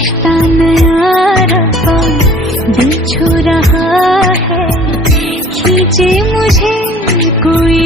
रिश्ता नया रब्बा दिल छू रहा है, खींचे मुझे कोई